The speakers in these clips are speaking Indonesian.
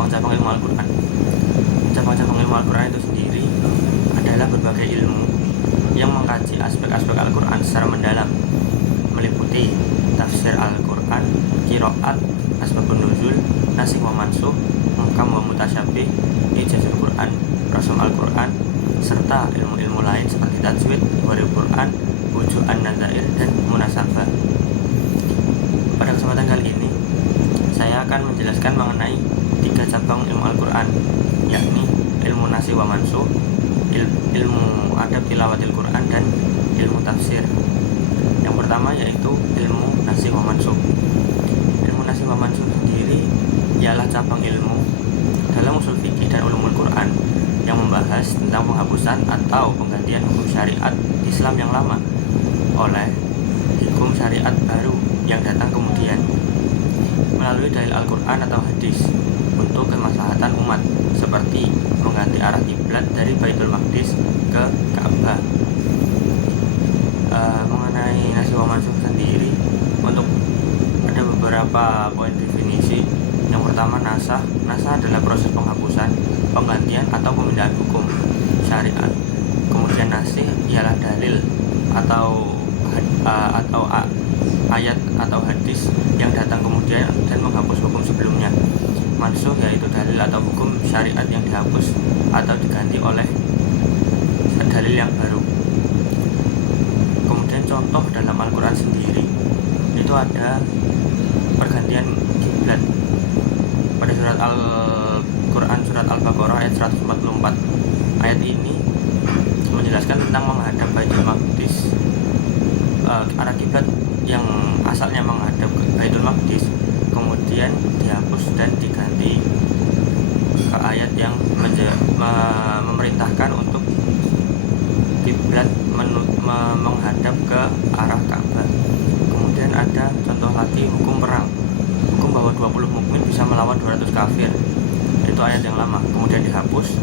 cabang-cabang ilmu Al-Quran. Cabang-cabang ilmu Al-Quran itu sendiri adalah berbagai ilmu yang mengkaji aspek-aspek Al-Quran secara mendalam, meliputi tafsir Al-Quran, qiraat, asbabun nuzul, nasikh wa mansukh, muhkam wa mutasyabih, ijazul Quran, rasum Al-Quran, serta ilmu-ilmu lain seperti tajwid, gharib Quran, wujuh an-nadzair, dan munasabah. Pada kesempatan kali ini saya akan menjelaskan mengenai 3 cabang ilmu Al-Quran, yakni ilmu nasikh wa mansukh, ilmu adab tilawatil Quran, dan ilmu tafsir. Yang pertama yaitu ilmu nasikh wa mansukh. Ilmu nasikh wa mansukh sendiri ialah cabang ilmu dalam usul fikih dan ulumul Quran yang membahas tentang penghapusan atau penggantian hukum syariat Islam yang lama oleh hukum syariat baru yang datang kemudian melalui dalil Al-Quran atau hadis untuk kemaslahatan umat, seperti mengganti arah kiblat dari Baitul Maqdis ke Ka'bah. Mengenai nasikh wa mansukh sendiri, untuk ada beberapa poin definisi. Yang pertama, nasakh adalah proses penghapusan, penggantian atau pemindahan hukum syariat. Kemudian nasikh ialah dalil atau ayat atau hadis yang datang kemudian dan menghapus hukum sebelumnya. Mansukh yaitu dalil atau hukum syariat yang dihapus atau diganti oleh dalil yang baru. Kemudian contoh dalam Al-Quran sendiri itu ada pergantian kiblat pada surat Al-Quran surat Al-Baqarah ayat 144. Ayat ini menjelaskan tentang menghadap Baitul Maqdis. Arah kiblat yang asalnya menghadap ke Baitul Maqdis kemudian dihapus dan diganti ke ayat yang memerintahkan untuk kiblat menghadap ke arah Ka'bah. Kemudian ada contoh lagi hukum perang, hukum bahwa 20 mukmin bisa melawan 200 kafir. Itu ayat yang lama, kemudian dihapus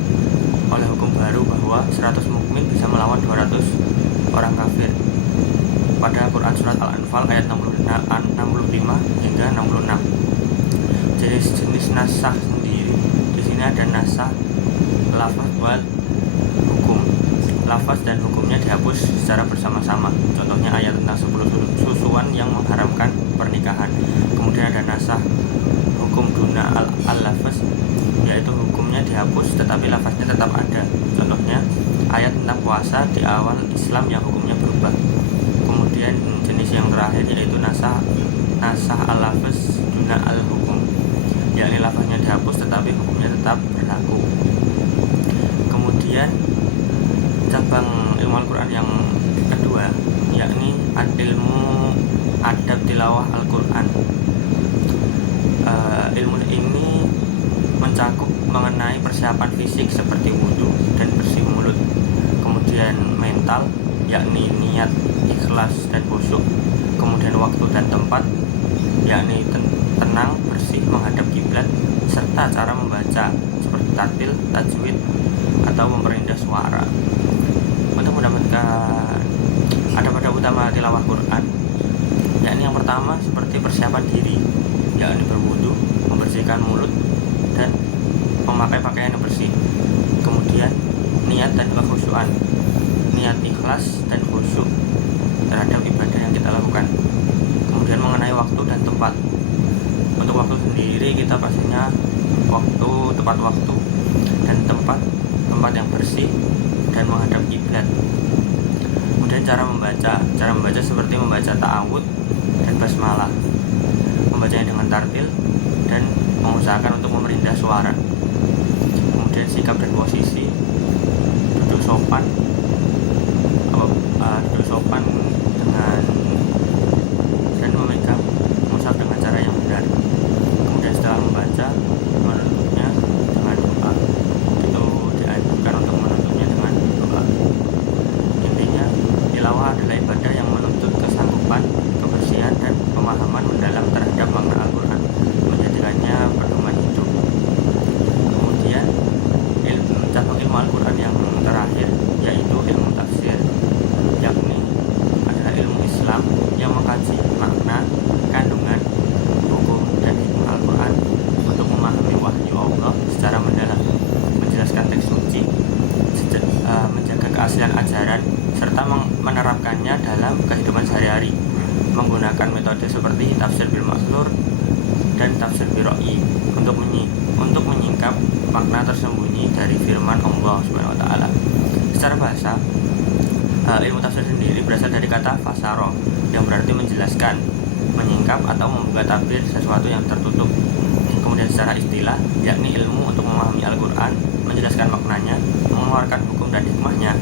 oleh hukum baru bahwa 100 mukmin bisa melawan 200 orang kafir pada Quran surat Al-Anfal ayat 65 hingga 66. Jadi jenis nasakh sendiri di sini ada nasakh lafaz wal hukum. Lafaz dan hukumnya dihapus secara bersama-sama. Contohnya ayat tentang 10 susuan yang mengharamkan pernikahan. Kemudian ada nasakh hukum duna al-lafaz, yaitu hukumnya dihapus tetapi lafaznya tetap ada. Contohnya ayat tentang puasa di awal Islam yang hukumnya berubah. Kemudian jenis yang terakhir yaitu nasakh al-lafaz duna al-hukum, yakni lafaznya dihapus tetapi hukumnya tetap berlaku. Kemudian cabang ilmu Al-Quran yang kedua yakni ilmu adab tilawah Al-Quran. Ilmu ini mencakup mengenai persiapan fisik seperti wudhu dan bersih mulut, kemudian mental yakni niat, ikhlas, dan khusyuk, kemudian waktu dan tempat yakni tenang, bersih, menghadap kiblat, serta cara membaca seperti tartil, tajwid, atau memperindah suara. Untuk mendapatkan adab-adab utama tilawah Quran, yakni yang pertama seperti persiapan diri, yakni berwudu, membersihkan mulut, dan memakai pakaian yang bersih. Kemudian niat dan kekhusyuan, niat ikhlas dan khusyuk terhadap ibadah yang kita lakukan. Kemudian mengenai waktu dan tempat. Untuk waktu sendiri kita pastinya tepat waktu dan tempat yang bersih dan menghadap kiblat. Kemudian cara membaca seperti membaca ta'awud dan basmalah, membacanya dengan tartil dan mengusahakan untuk memerindah suara. Kemudian sikap dan posisi, duduk sopan dengan dan memegang mushaf dengan cara yang benar. Kemudian setelah membaca, menutupnya dengan doa. Itu dianjurkan untuk menutupnya dengan doa. Intinya, tilawah adalah ibadah yang menuntut kesanggupan, kebersihan, dan pemahaman mendalam terhadap makna Al-Quran, menjadikannya pedoman hidup. Kemudian cabang ilmu Al-Quran yang terakhir yaitu ilmu tafsir, yakni adalah ilmu makna tersembunyi dari firman Allah Subhanahu wa taala. Secara bahasa, ilmu tafsir sendiri berasal dari kata fasaro yang berarti menjelaskan, menyingkap atau membuka tabir sesuatu yang tertutup. Kemudian secara istilah, yakni ilmu untuk memahami Al-Quran, menjelaskan maknanya, mengeluarkan hukum dan hikmahnya,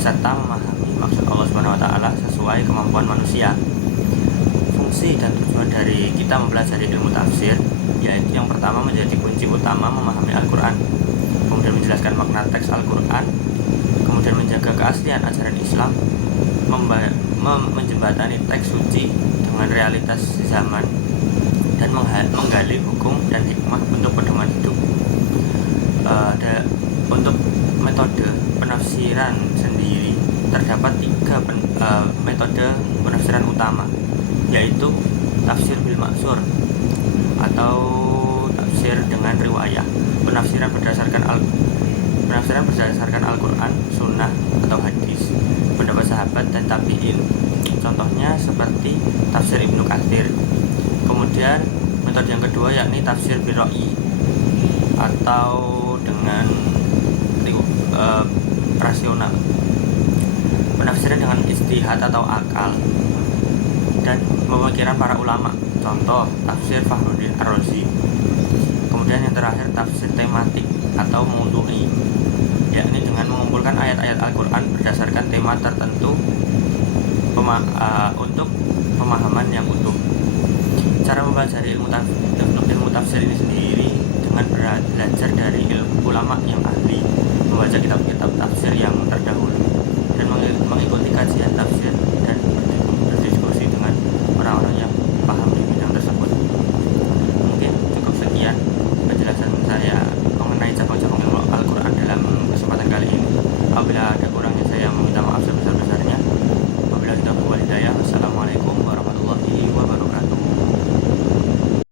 serta memahami maksud Allah Subhanahu wa taala sesuai kemampuan manusia. Fungsi dan tujuan dari kita mempelajari ilmu tafsir yaitu yang pertama menjadi kunci utama memahami Al-Quran, kemudian menjelaskan makna teks Al-Quran, kemudian menjaga keaslian ajaran Islam, menjembatani teks suci dengan realitas zaman, dan menggali hukum dan hikmah untuk pedoman hidup. Untuk metode penafsiran sendiri terdapat 3 metode penafsiran utama, yaitu tafsir bil maksur atau tafsir dengan riwayah, penafsiran berdasarkan Al-Quran, Sunnah atau hadis, pendapat sahabat dan tabi'in. Contohnya seperti tafsir Ibnu Katsir. Kemudian metode yang kedua yakni tafsir bil ra'yi atau dengan rasional, penafsiran dengan ijtihad atau akal dan pemikiran para ulama. Contoh tafsir Fakhruddin Ar-Razi. Kemudian yang terakhir tafsir tematik atau maudu'i, yakni dengan mengumpulkan ayat-ayat Al-Quran berdasarkan tema tertentu untuk pemahaman yang utuh. Cara mempelajari ilmu tafsir ini sendiri dengan belajar dari ulama yang ahli, membaca kitab-kitab tafsir yang terdahulu, dan mengikuti kajian tafsir